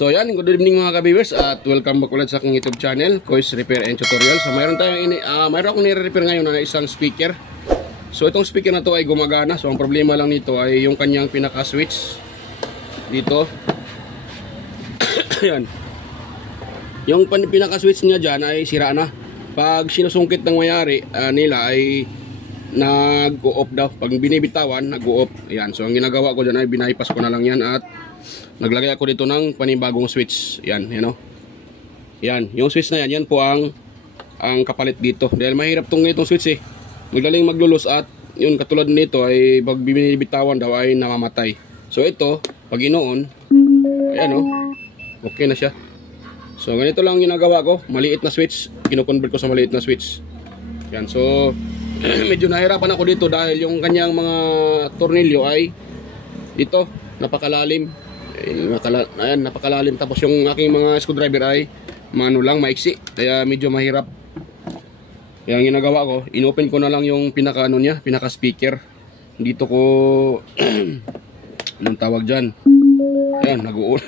So yan, good evening mga ka-viewers at welcome back ulit sa aking YouTube channel, Kois Repair and Tutorial. So mayroon akong nire-repair ngayon na isang speaker. So itong speaker na to ay gumagana. So ang problema lang nito ay yung kanyang pinaka-switch dito. Yan. Yung pinaka-switch niya dyan ay sira na. Pag sinusungkit ng mayari nila ay nag-o-off daw. Pag binibitawan, nag-o-off. Ayan. So ang ginagawa ko dyan ay binaypas ko na lang yan at naglagay ako dito ng panibagong switch. Yan, yan o. Yan, yung switch na yan, yan po ang kapalit dito. Dahil mahirap itong switch eh. Magaling maglulus at yun katulad nito ay pag binibitawan daw ay namamatay. So ito, pag inoon, ayan o, okay na siya. So ganito lang ginagawa ko, maliit na switch, kino-convert ko sa maliit na switch. Yan, so medyo nahirapan ako dito dahil yung kanyang mga tornilyo ay dito, napakalalim. Ayan, napakalalim. Tapos yung aking mga screwdriver ay maiksi. Kaya medyo mahirap. Kaya ang ginagawa ko, inopen ko na lang yung pinaka speaker. Dito ko anong tawag dyan? Ayan, nag-uun.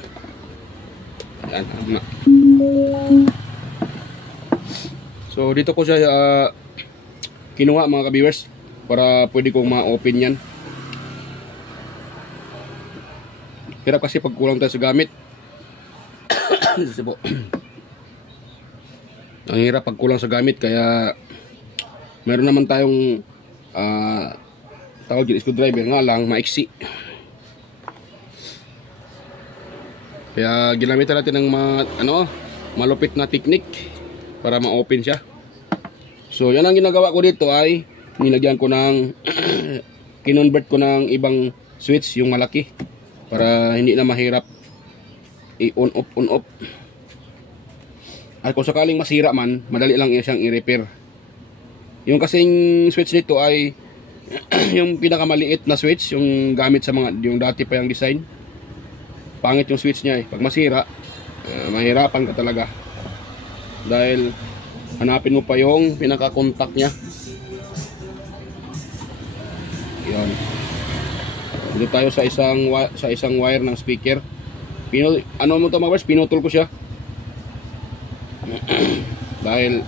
Ayan, na. So dito ko siya kinuha mga ka-viewers para pwede kong ma-open yan. Hirap kasi pag kulang tayo sa gamit. Ang hirap pag kulang sa gamit, kaya meron naman tayong tawag dito screwdriver, nga lang maiksi. Kaya ginamitan natin ng malupit na technique para ma-open siya. So yan ang ginagawa ko dito ay nilagyan ko ng kinonvert ko ng ibang switch, yung malaki, para hindi na mahirap i-on off. At kung sakaling masira man, madali lang siyang i-repair. Yung kasing switch nito ay yung pinakamaliit na switch, yung gamit sa yung dati pa yung design. Pangit yung switch niya eh. Pag masira, mahirapan ka talaga. Dahil hanapin mo pa yung pinaka-contact niya. Yan. Dito tayo sa isang wire ng speaker. Pinutol ko siya. Dahil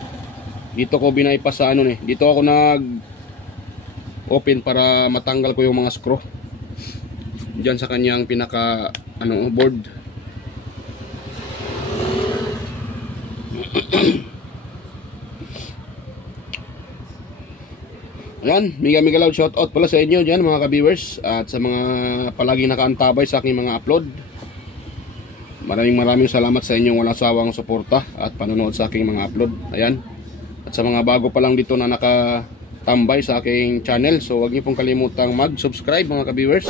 dito ko binaypas sa dito ako nag-open para matanggal ko yung mga screw diyan sa kanyang pinaka board. Ayan, mega loud shout out pala sa inyo dyan mga ka-viewers at sa mga palaging nakaantabay sa aking mga upload. Maraming salamat sa inyong walang sawang suporta at panonood sa aking mga upload. Ayan. At sa mga bago pa lang dito na nakatambay sa aking channel, so huwag niyo pong kalimutang mag-subscribe mga ka-viewers.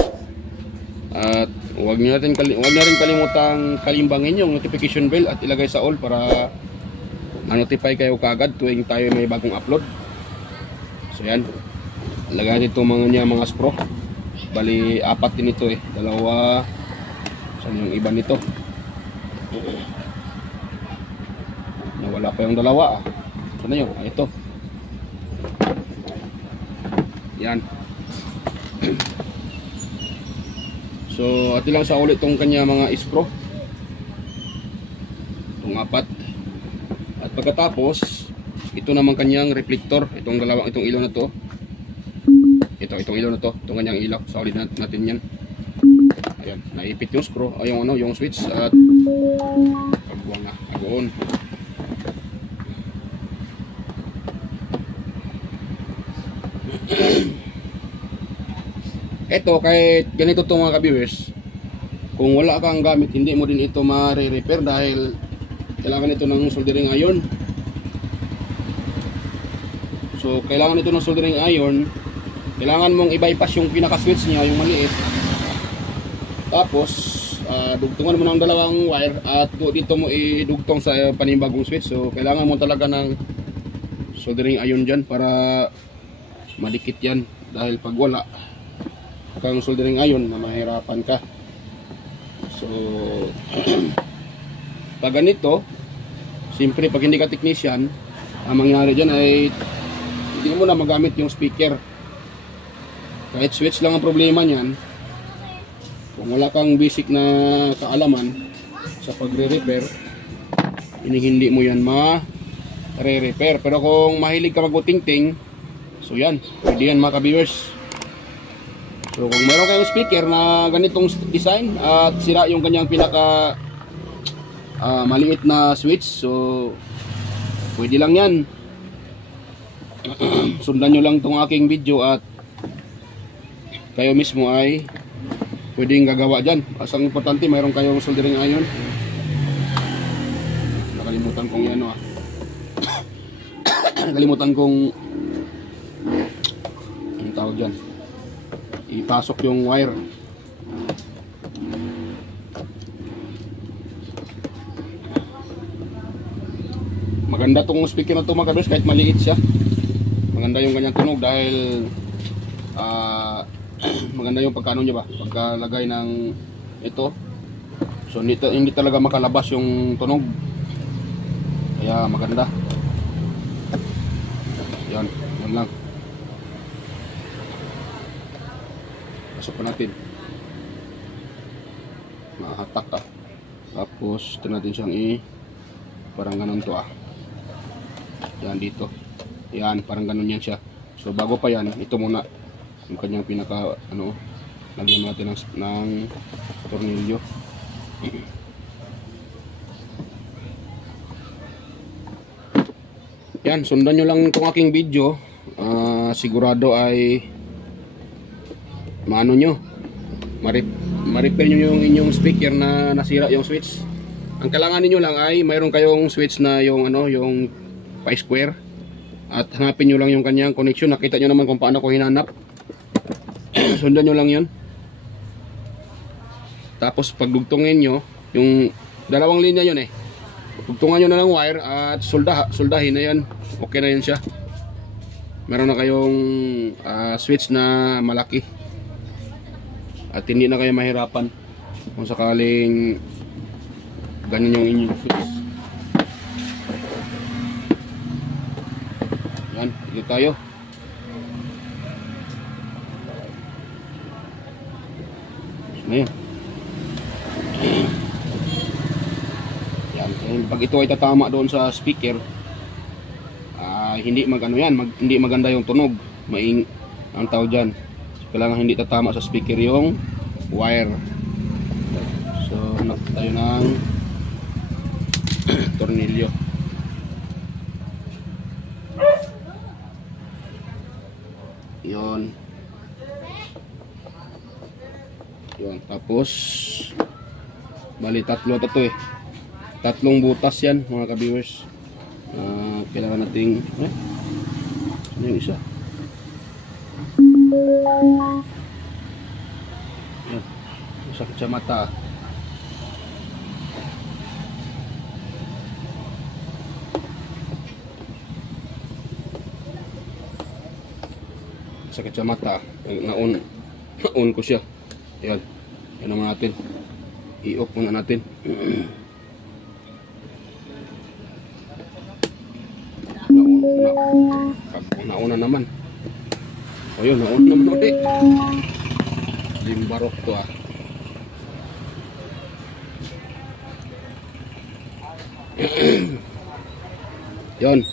At huwag niyo rin kalimutang kalimbangin yung notification bell at ilagay sa all para ma-notify kayo kaagad tuwing tayo may bagong upload. So yan, lagyan nito mga screw. Bali 4 din ito eh. Dalawa. Saan yung iba nito? Nawala pa yung dalawa. Saan na yun? Ito. Yan. So at ilang sa ulit itong kanya mga screw. Itong 4. At pagkatapos, ito naman kanyang reflector, itong ilaw na to. Itong ilaw na to, itong kanyang ilaw, solid natin yan. Ayan, naipit yung screw, yung switch at pagbuwang na, agoon. Ito, kahit ganito to mga ka-viewers, kung wala kang gamit, hindi mo din ito ma-repair dahil kailangan ito ng soldering iron. So kailangan ito ng soldering iron. Kailangan mong i-bypass yung pinaka-switch niya, yung maliit. Tapos dugtungan mo ng dalawang wire at dito mo idugtong sa panibagong switch. So kailangan mo talaga ng soldering iron dyan para madikit yan. Dahil pag wala kang soldering iron, mahirapan ka. So pag ganito, siyempre pag hindi ka technician, ang mangyari dyan ay hindi mo na magamit yung speaker. Kahit switch lang ang problema niyan, kung wala kang basic na kaalaman, sa pagre-repair, hindi mo yan ma-re-repair. Pero kung mahilig ka magbutingting, so yan, pwede yan mga ka-viewers. So kung meron kayong speaker na ganitong design at sira yung kanyang pinaka maliit na switch, so pwede lang yan. Sundan nyo lang tong aking video at kayo mismo ay pwedeng gagawa dyan. Asang importante mayroon kayong soldering iron. Nakalimutan kong yan nakalimutan kong ang tawag dyan, ipasok yung wire. Maganda tong speaker na to mga kabers, kahit maliit siya. Maganda yung kanyang tunog dahil maganda yung pagkano niya ba, pagkalagay ng ito. So hindi talaga makalabas yung tunog. Kaya maganda. Yan lang. Pasok pa natin. Mahatak ka. Tapos ito natin siyang parang ganun to Yan dito. Yan, parang ganun yan siya. So bago pa yan, ito muna yung kanyang pinaka lagyan natin ng tornilyo. Yan, sundan nyo lang itong aking video. Sigurado ay ma-repair nyo yung inyong speaker na nasira yung switch. Ang kailangan niyo lang ay mayroon kayong switch na yung yung pi square, at hanapin nyo lang yung kanyang connection. Nakita nyo naman kung paano ko hinanap. Sundan nyo lang yun. Tapos pagdugtungin nyo yung dalawang linya yun dugtungan nyo na ng wire at soldahin na yan. Okay na yan siya. Meron na kayong switch na malaki at hindi na kayo mahirapan kung sakaling ganyan yung inyong switch. Yan, dito tayo. Na yan. Yan, pag ito ay tatama doon sa speaker, hindi hindi maganda yung tunog. Ang tawag dyan, kailangan hindi tatama sa speaker yung wire. So hanap tayo ng tornilyo. Yun. Tapos bali tatlo tatlong butas yan mga ka-viewers. Kailangan nating ano yung isa? Yan, sakit sa mata. Sakit sa mata. Naon ko siya. Yan naman natin. I-off muna natin. Nauna naman. O yun, nauna naman ulit. Limbarok to Yun.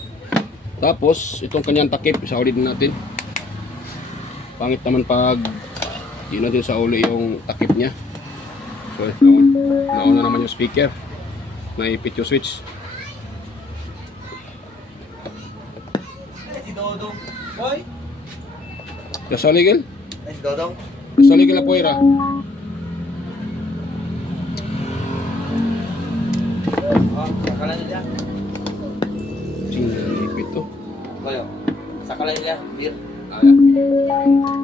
Tapos itong kanyang takip, isaulid natin. Pangit naman pag yun natin sa ulo yung takip niya. So nauna naman yung speaker. Naipit yung switch. Dodong. Boy. Kasaligil? Nice Dodong. Kasaligil na puwera. Sakalan nila. Ipit to. Boyo. Sakalan nila. Beer.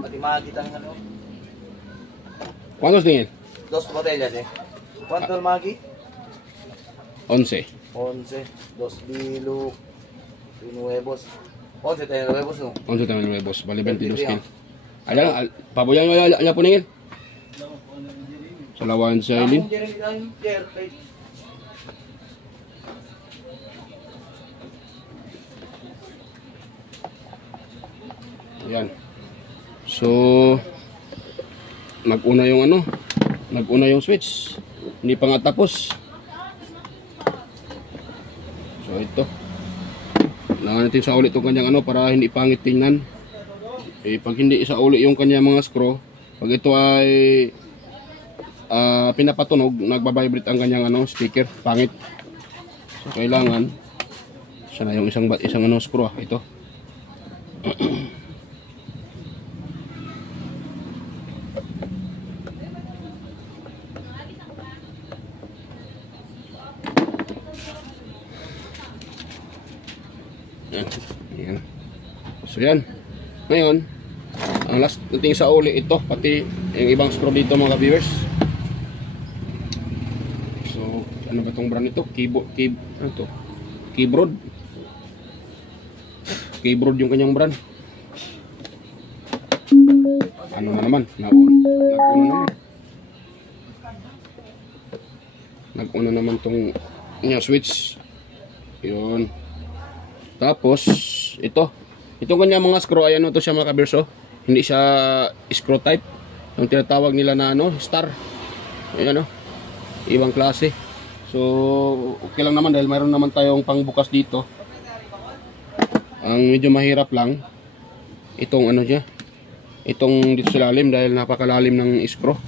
Pati makakita ng ano. ¿Cuántos tienen? 2 botellas ¿Cuánto el magi? 11. 11. 2 bilog. 2 nuevos. 11 tayo nuevos no? 11 también nuevos. Vale 22 kin. Ayan, paboyan nyo ala po ningin. Sa lawan sa ilin. Ayan. So nag-una yung switch. Hindi pa nga tapos. Kailangan natin sa uli itong kanyang ano para hindi pangit tingnan. Pag hindi sa uli yung kanyang mga screw, pag ito ay pinapatunog, nagbabibrate ang kanyang ano, speaker, pangit. So kailangan siya na yung isang ano, screw ito. Yan. So yan. Ngayon, ang last nating sa uli ito, pati yung ibang screw dito mga viewers. So, ano ba itong brand ito? Ano to? Keyboard. Keyboard yung kanyang brand. Ano na naman? Nag-una naman tong switch. Yun. Tapos, itong kanya mga screw, ayan ito siya mga kabirso. Hindi siya screw type. Yung tinatawag nila na ano, star. Ayan ibang klase. So, okay lang naman dahil mayroon naman tayong pangbukas dito. Ang medyo mahirap lang, itong ano niya, itong dito sa lalim dahil napakalalim ng screw.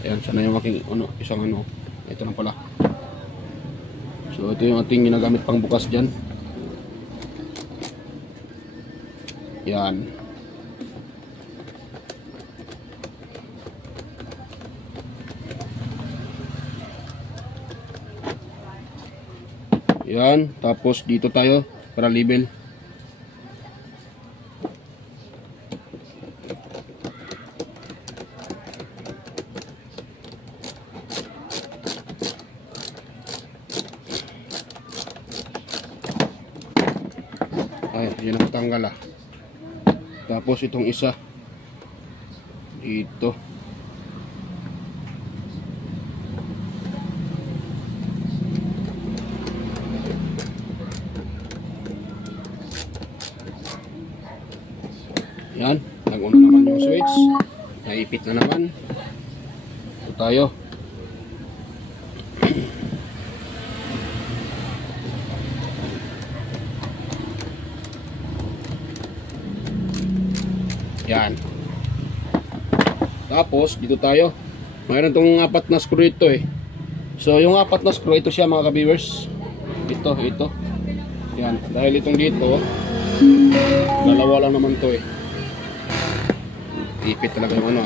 Ayan, sana yung aking isang ito lang pala. So, ito yung ating ginagamit pangbukas dyan. Yan. Yan, tapos dito tayo para label. Ay, yan ang tanggal Tapos itong isa dito. Yan, nag-una naman yung switch. Naipit na naman. Ito tayo. Yan. Tapos dito tayo. Mayroon tong 4 na screw ito So yung 4 na screw ito siya mga ka-viewers. Ito. Yan. Dahil itong dito, dalawa lang naman to Ipit talaga yung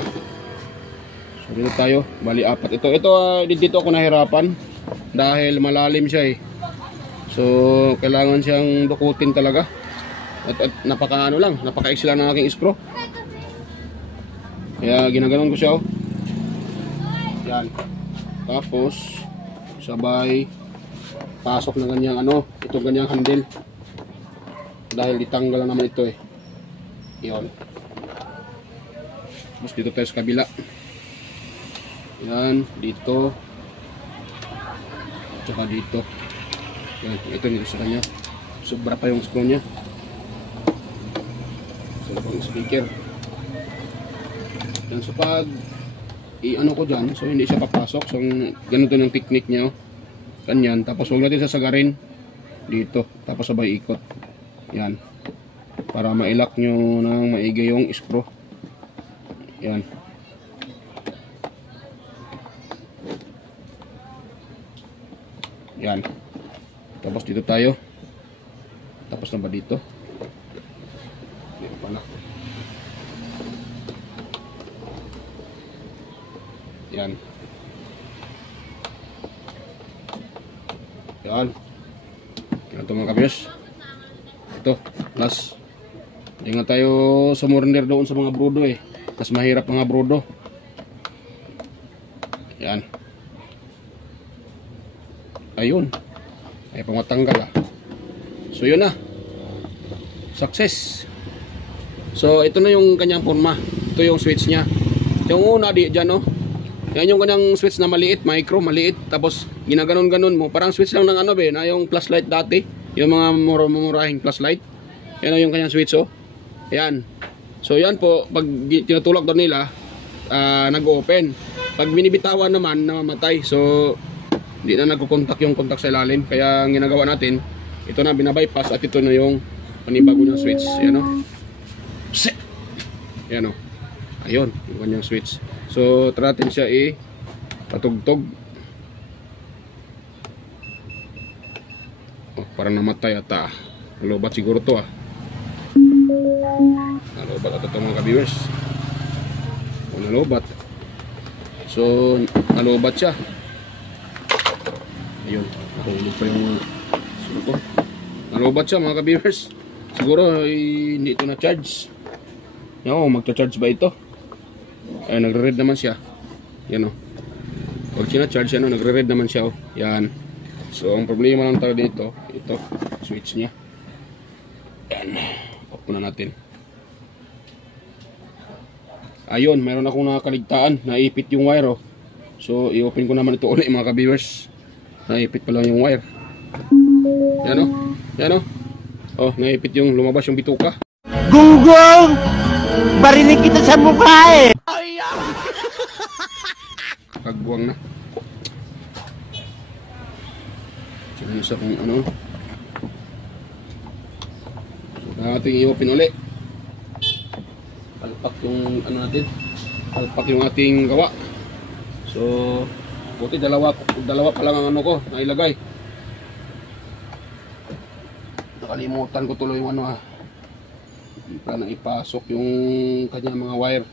So dito tayo. Bali 4. Ito dito ako nahirapan dahil malalim siya So kailangan siyang dukutin talaga. At napaka-easy lang ng aking screw. Kaya ginaganon ko siya Yan. Tapos sabay pasok na ganyang itong ganyang handle. Dahil ditanggal lang naman ito Yan. Tapos dito tayo sa kabila. Yan, dito. Tsaka dito. Yan, ito dito sa kanya. Sobra pa yung screw niya. So, pang speaker. Yan, so pag ko dyan, so hindi siya papasok. So, ganito yung technique niya. Ganyan. Tapos huwag natin sasagarin dito. Tapos sabay ikot. Yan. Para mailak nyo ng maigi yung screw. Yan. Yan. Tapos dito tayo. Tapos na ba dito? Dito pa na. Yan. Yan. Ito mga kabiyos. Ito. Plus. Hindi nga tayo sumurrender doon sa mga brodo Mas mahirap mga brodo. Yan. Ayun. Ay pamatanggal So yun na. Success. So ito na yung kanyang forma. Ito yung switch niya. Yung una dyan Yan yung kanyang switch na maliit, maliit. Tapos ginaganon-ganon mo. Parang switch lang ng na yung flashlight dati. Yung mga murahing flashlight. Yan yung kanyang switch Yan. So yan po, pag tinutulak doon nila, nag-open. Pag binibitawan naman, namamatay. So, hindi na nagkukontak yung kontak sa ilalim. Kaya ang ginagawa natin, ito na binabypass at ito na yung panibago niyang switch. Yan o. Yan o. Ayun, yung kanyang switch. So, try natin siya patugtog. Oh, parang namatay ata. Nalobat siguro to Nalobat ata itong mga ka-viewers. Nalobat. So, nalobat siya. Ayun, nahulog pa yung suko. Nalobat siya mga ka-viewers. Siguro hindi ito na-charge. Yan magcha-charge ba ito? Ay, nagre-red naman siya. Yan pag sina-charge nagre-red naman siya Yan. So, ang problema lang talaga dito, ito, switch niya. Yan. Off na natin. Ayun, mayroon akong nakakaligtaan. Naipit yung wire So, i-open ko naman ito ulit mga ka-viewers. Naipit pa lang yung wire. Yan Yan naipit yung lumabas yung bituka. Gunggong! Barinig kita sa mukha Kagbuang na. Sinisa kung So, natin i-open ulit. Palpak yung natin. Palpak yung ating gawa. So, buti dalawa pa lang ang nailagay. Nakalimutan ko tuloy yung hindi pa na ipasok yung kanyang mga wire.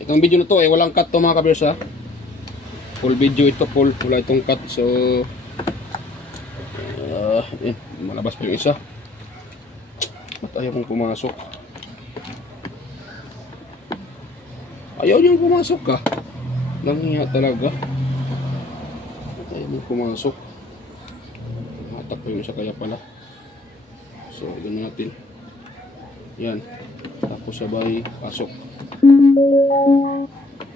Itong video na to walang cut to mga ka-viewers Full video ito, wala itong cut. So, malabas pa yung isa. Ba't ayaw kong pumasok? Ayaw niyang pumasok ka. Langhiya talaga. Ba't ayaw mong pumasok? Matak pa yung isa kaya pala. So, gano'n natin. Yan. Tapos sabay pasok.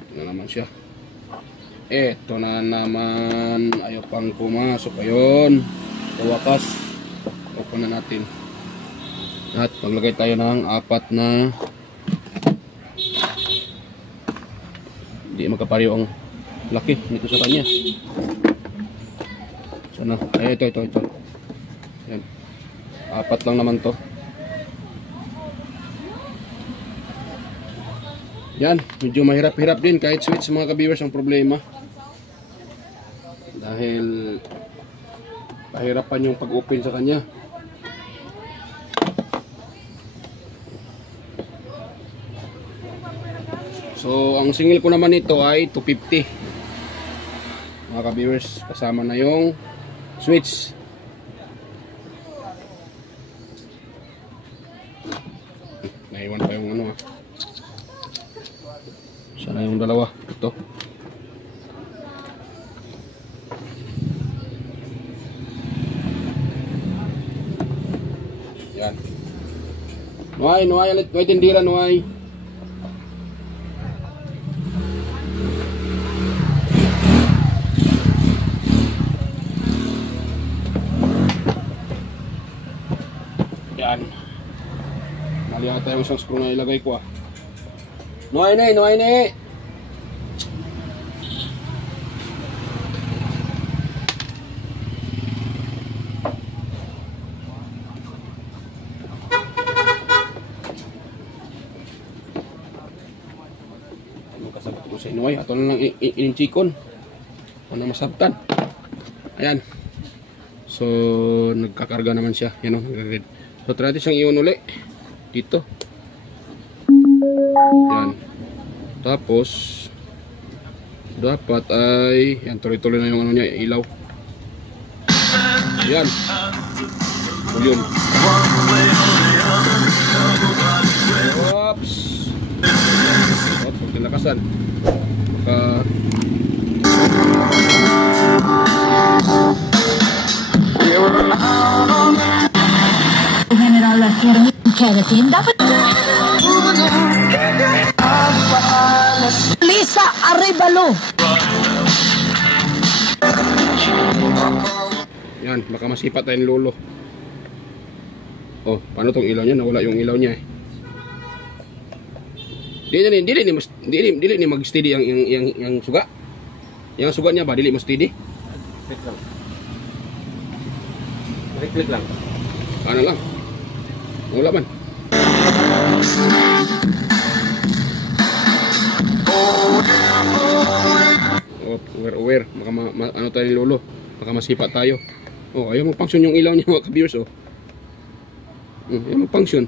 Ito na naman siya. Ito na naman. Ayaw pang pumasok. Ayun. Kawakas. Open na natin. At maglagay tayo ng 4 na hindi magkapareho ang laki nito sa kanya. Sana. Ay, ito. Yan. 4 lang naman to. Yan, medyo mahirap-hirap din kahit switch mga ka-viewers ang problema. Dahil pahirapan yung pag-open sa kanya. So, ang singil ko naman nito ay 250. Mga ka-viewers, kasama na yung switch. Naiwan pa yung sana yung dalawa. Ito. Yan. Nuay, tindira, nuay. Yan. Mali ata yung isang screw na ilagay ko Nuay ni. Kasabot ko sa inuay. Ato na lang ininchikon. Ano masabtan. Ayan. So, nagkakarga naman siya. Yan nag-red. So, try natin siyang i-on uli. Dito. Yan. Tapos dapat ay yan, tuloy-tuloy na yung niya, ilaw. Yan. Volume. Oops. Oops, tinakasan. Baka General Keratin dapat Lisa Arevalo. Yan, baka masipa tayong lolo. Oh, paano tong ilaw niya? Nawala yung ilaw niya Dili ni mag-steady yang suga. Yang suga niya ba dili mo steady? Click lang. Ano lang. Wala man. Oh, aware. Baka ano tayo ni Lolo. Baka masipa tayo. Oh, ayaw mag-function yung ilaw niya mga ka-viewers, oh. Ayaw mag-function.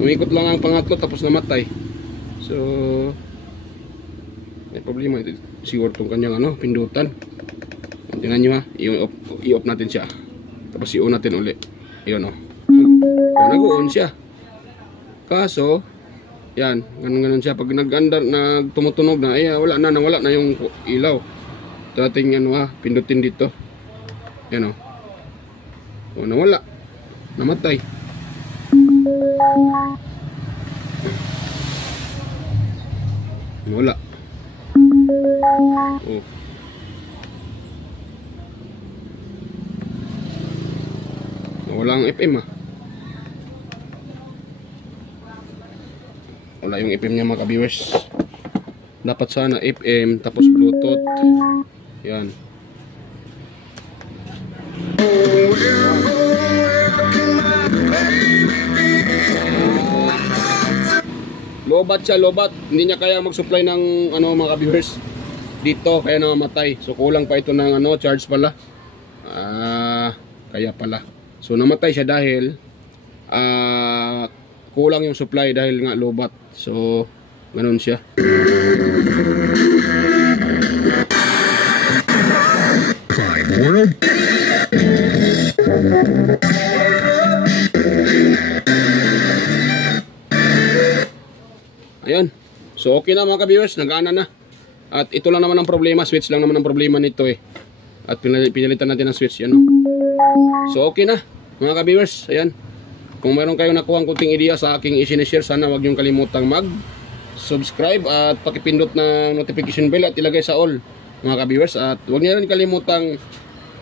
Umikot lang ang pangatlo tapos namatay. So, may problema ito. Siguro itong kanyang pindutan. Tingnan nyo ha, i-off natin siya. Tapos i-on natin ulit. Yun o. Nag-on siya. Kaso, yan, ganun siya. Pag tumutunog na, nawala na yung ilaw. Ito natin pindutin dito. Yan o. Nawala. Namatay. Wala. Oh. Wala ang FM Wala yung FM niya mga ka-viewers. Dapat sana FM tapos Bluetooth. Yan. Lobat siya, lobat. Hindi niya kaya mag-supply ng mga ka-viewers dito, kaya namamatay. So kulang pa ito ng charge pala. Kaya pala. So namatay siya dahil kulang yung supply dahil nga lobat. So ganun siya. Ayan. So okay na mga ka-viewers, nag-ana na. At ito lang naman ang problema, switch lang naman ang problema nito At pinalitan natin ang switch, yan So okay na mga ka-viewers, ayan. Kung mayroon kayong nakuha ang kunting idea sa aking i-share, sana wag niyong kalimutang mag-subscribe at pakipindot ng notification bell at ilagay sa all mga ka-viewers. At wag niyo rin kalimutang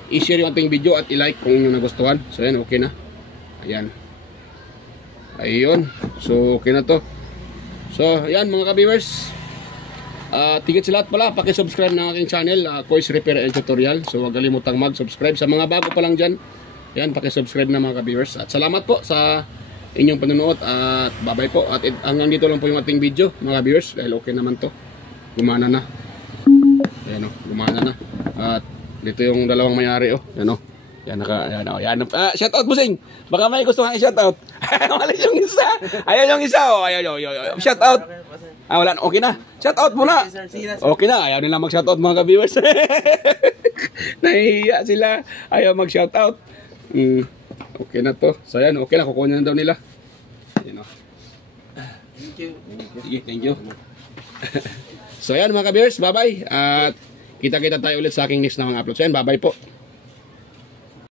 i-share yung ating video at i-like kung yung nagustuhan. So ayan, okay na. Ayan. Ayun. So okay na to. So ayan mga ka-viewers. Tigit sa lahat pala, paki-subscribe ng aking channel, Kois Repair and Tutorial. So huwag kalimutang mag-subscribe. Sa mga bago pa lang dyan, yan, paki-subscribe na mga ka-viewers. At salamat po sa inyong panonood at bye-bye po. At hanggang dito lang po yung ating video mga viewers. Dahil okay naman to. Gumana na. Ayan gumana na. At dito yung dalawang mayari Yan yan. Shout out Busing. Baka may gusto kang i-shout out. Malis yung isa. Ayan yung isa Shout out. Wala, okay na. Shout out muna. Okay na, ayaw nila mag-shout out mga ka-viewers. Nahihiya sila. Ayaw mag-shout out. Okay na to. So yan, okay na. Kukunin na daw nila. Thank you. So yan mga ka-viewers, bye-bye. At kita-kita tayo ulit sa aking next na mga upload. So yan, bye-bye po.